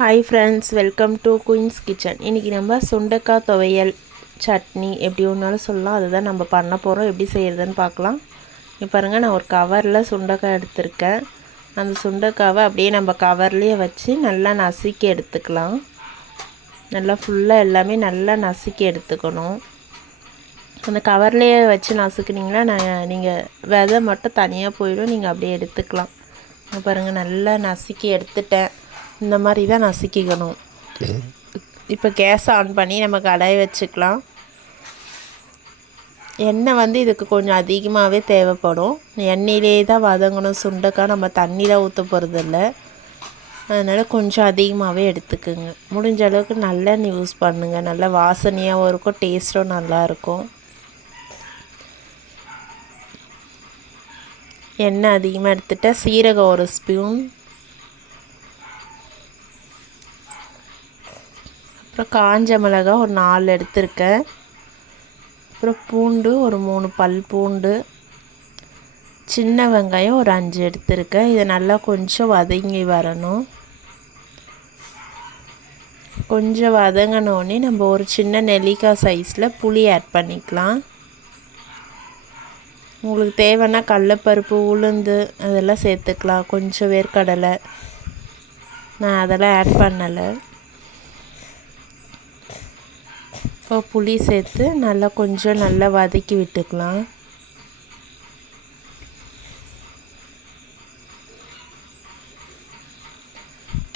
Hi friends welcome to queen's kitchen இன்றைக்கி நம்ம சுண்டக்காய் துவையல் சட்னி எப்படி ஒன்றாலும் சொல்லலாம். அதுதான் நம்ம பண்ண போகிறோம் எப்படி செய்கிறதுன்னு பார்க்கலாம். இப்போ பாருங்கள் நான் ஒரு கவரில் சுண்டக்காய் எடுத்திருக்கேன். அந்த சுண்டக்காவை அப்படியே நம்ம கவர்லேயே வச்சு நல்லா நசுக்கி எடுத்துக்கலாம். நல்லா ஃபுல்லாக எல்லாமே நல்லா நசுக்கி எடுத்துக்கணும். அந்த கவர்லேயே வச்சு நசுக்குனிங்கன்னா நான் நீங்கள் விதை மட்டும் தனியாக போயிடும். நீங்கள் அப்படியே எடுத்துக்கலாம். பாருங்கள் நல்லா நசுக்கி எடுத்துட்டேன். இந்த மாதிரி தான் நசுக்கிக்கணும் இப்போ கேஸ் ஆன் பண்ணி நம்ம கடாய் வச்சுக்கலாம். எண்ணெய் வந்து இதுக்கு கொஞ்சம் அதிகமாகவே தேவைப்படும். எண்ணெயிலே தான் வதங்கணும். சுண்டக்காய் நம்ம தண்ணியில் ஊற்ற போகிறதில்ல அதனால் கொஞ்சம் அதிகமாகவே எடுத்துக்குங்க. முடிஞ்ச அளவுக்கு நல்லெண்ணெய் யூஸ் பண்ணுங்கள் நல்லா வாசனையாகவும் இருக்கும். டேஸ்ட்டும் நல்லாயிருக்கும் எண்ணெய் அதிகமாக எடுத்துகிட்டா சீரகம் ஒரு ஸ்பூன் அப்புறம் காஞ்ச மிளகா ஒரு நாலு எடுத்திருக்கேன். அப்புறம் பூண்டு ஒரு மூணு பல் பூண்டு. சின்ன வெங்காயம் ஒரு அஞ்சு எடுத்திருக்கேன். இதை நல்லா கொஞ்சம் வதங்கி வரணும். கொஞ்சம் வதங்கினோடனே நம்ம ஒரு சின்ன நெல்லிக்காய் சைஸில் புளி ஆட் பண்ணிக்கலாம். உங்களுக்கு தேவைன்னா கடலப்பருப்பு உளுந்து அதெல்லாம் சேர்த்துக்கலாம். கொஞ்சம் வேர்க்கடலை. நான் அதெல்லாம் ஆட் பண்ணலை. இப்போ புளி சேர்த்து நல்லா கொஞ்சம் நல்லா வதக்கி விட்டுக்கலாம்.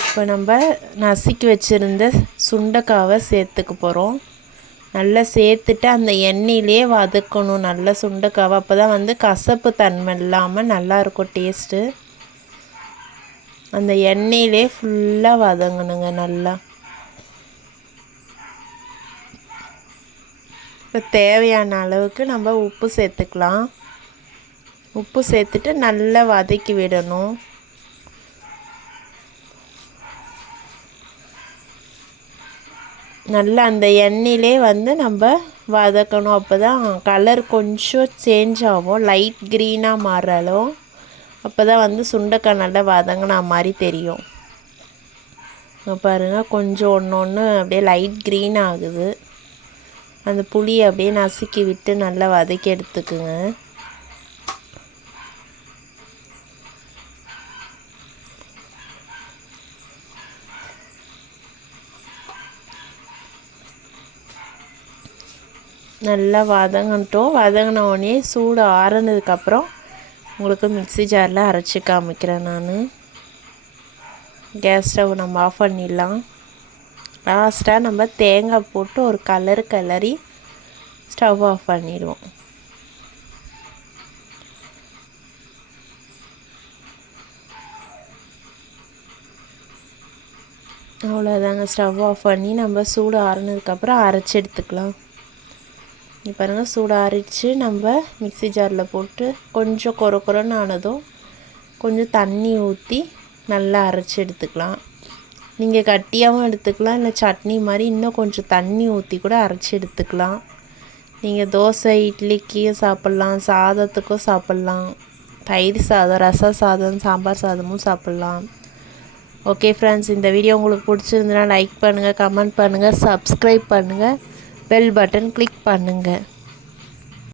இப்போ நம்ம நசுக்கி வச்சுருந்த சுண்டைக்காவை சேர்த்துக்க போகிறோம் நல்லா சேர்த்துட்டு அந்த எண்ணெயிலே வதக்கணும். நல்லா சுண்டைக்காவை. அப்போ தான் வந்து கசப்பு தன்மை இல்லாமல் நல்லாயிருக்கும் டேஸ்ட்டு அந்த எண்ணெயிலே ஃபுல்லாக வதங்கணுங்க நல்லா. இப்போ தேவையான அளவுக்கு நம்ம உப்பு சேர்த்துக்கலாம். உப்பு சேர்த்துட்டு நல்லா வதக்கி விடணும். நல்லா அந்த எண்ணெயிலே வந்து நம்ம வதக்கணும். அப்போ தான் கலர் கொஞ்சம் சேஞ்ச் ஆகும். லைட் க்ரீனாக மாறலும் அப்போ தான் வந்து சுண்டைக்காய் நல்லா வதங்கினா மாதிரி தெரியும். பாருங்கள் கொஞ்சம் ஒன்று ஒன்று அப்படியே லைட் க்ரீன் ஆகுது. அந்த புளியை அப்படியே நசுக்கி விட்டு நல்லா வதக்கி எடுத்துக்குங்க. நல்லா வதங்கட்டும். வதங்கின உடனே சூடு ஆறுனதுக்கப்புறம் உங்களுக்கு மிக்சி ஜாரில் அரைச்சி காமிக்கிறேன் நான். கேஸ் ஸ்டவ் நம்ம ஆஃப் பண்ணிடலாம். லாஸ்ட்டாக நம்ம தேங்காய் போட்டு ஒரு கலர் கலரி ஸ்டவ் ஆஃப் பண்ணிடுவோம். அவ்வளோதாங்க ஸ்டவ் ஆஃப் பண்ணி நம்ம சூடு ஆறுனதுக்கப்புறம் அரைச்சி எடுத்துக்கலாம். இப்போ பாருங்கள் சூடு அரைச்சி நம்ம மிக்சி ஜாரில் போட்டு கொஞ்சம் குறை குறைன்னு ஆனதும் கொஞ்சம் தண்ணி ஊற்றி நல்லா அரைச்சி எடுத்துக்கலாம். நீங்கள் கட்டியாகவும் எடுத்துக்கலாம். இல்லை சட்னி மாதிரி இன்னும் கொஞ்சம் தண்ணி ஊற்றி கூட அரைச்சி எடுத்துக்கலாம். நீங்கள் தோசை இட்லிக்கும் சாப்பிட்லாம். சாதத்துக்கும் சாப்பிட்லாம். தயிர் சாதம் ரச சாதம் சாம்பார் சாதமும் சாப்பிட்லாம். ஓகே ஃப்ரெண்ட்ஸ் இந்த வீடியோ உங்களுக்கு பிடிச்சிருந்துன்னா லைக் பண்ணுங்கள் கமெண்ட் பண்ணுங்கள் சப்ஸ்கிரைப் பண்ணுங்கள் பெல் பட்டன் கிளிக் பண்ணுங்கள்